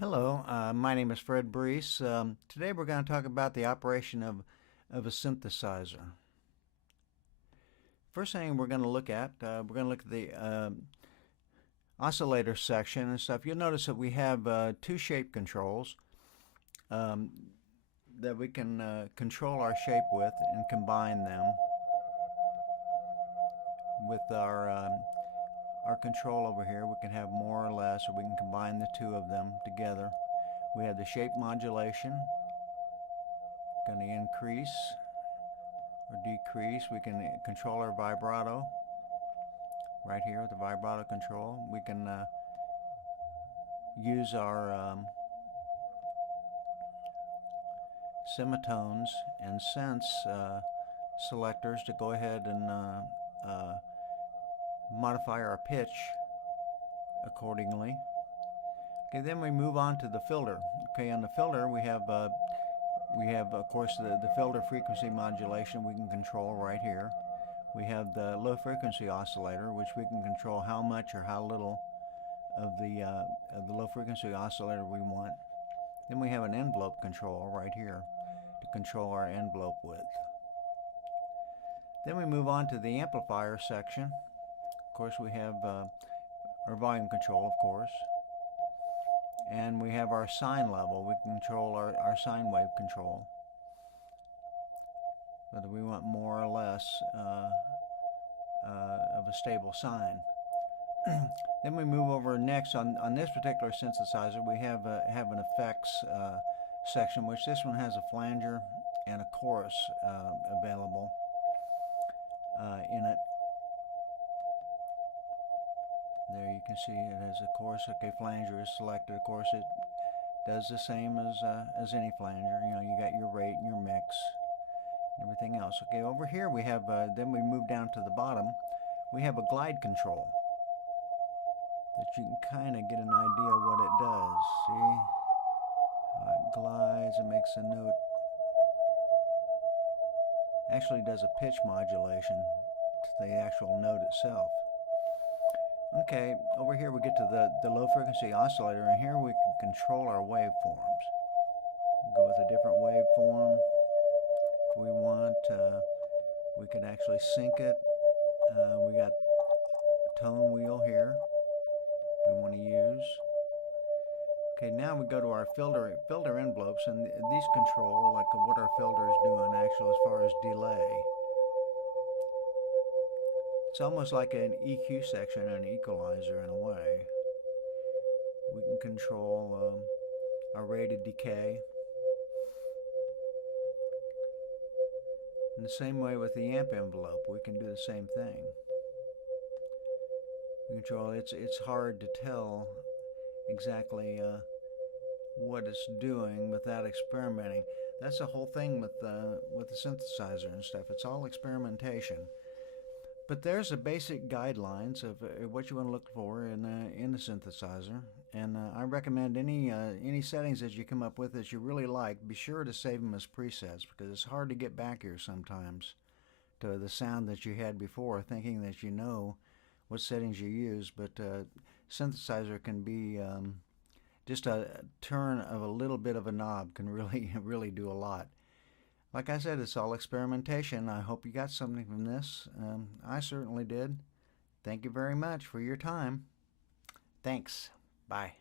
Hello, my name is Fred Brees. Today we're going to talk about the operation of a synthesizer. First thing we're going to look at, the oscillator section and stuff. You'll notice that we have two shape controls that we can control our shape with and combine them with our control over here. We can have more or less, or we can combine the two of them together. We have the shape modulation, going to increase or decrease. We can control our vibrato right here with the vibrato control. We can use our semitones and sense selectors to go ahead and modify our pitch accordingly. Okay, then we move on to the filter. Okay, on the filter we have of course the filter frequency modulation we can control right here. We have the low frequency oscillator, which we can control how much or how little of the low frequency oscillator we want. Then we have an envelope control right here to control our envelope width. Then we move on to the amplifier section. Of course we have our volume control, of course. And we have our sine level. We can control our sine wave control, whether we want more or less of a stable sine. Then we move over next on this particular synthesizer. We have an effects section, which this one has a flanger and a chorus available in it. There you can see it has a chorus. Okay, flanger is selected. Of course, it does the same as any flanger. You know, you got your rate and your mix and everything else. Okay, over here we have, then we move down to the bottom. We have a glide control that you can kind of get an idea of what it does. See how it glides and makes a note. Actually does a pitch modulation to the actual note itself. Okay, over here we get to the low frequency oscillator, and here we can control our waveforms. Go with a different waveform if we want. We can actually sync it. We got tone wheel here we want to use. Okay, now we go to our filter envelopes, and these control like what our filter is doing actually as far as delay. It's almost like an EQ section and an equalizer in a way. We can control our rate of decay. In the same way with the amp envelope, we can do the same thing. We control it's hard to tell exactly what it's doing without experimenting. That's the whole thing with the synthesizer and stuff. It's all experimentation. But there's the basic guidelines of what you want to look for in the synthesizer, and I recommend any settings that you come up with that you really like, be sure to save them as presets, because it's hard to get back here sometimes to the sound that you had before, thinking that you know what settings you use. But synthesizer can be just a turn of a little bit of a knob can really do a lot. Like I said, it's all experimentation. I hope you got something from this. I certainly did. Thank you very much for your time. Thanks. Bye.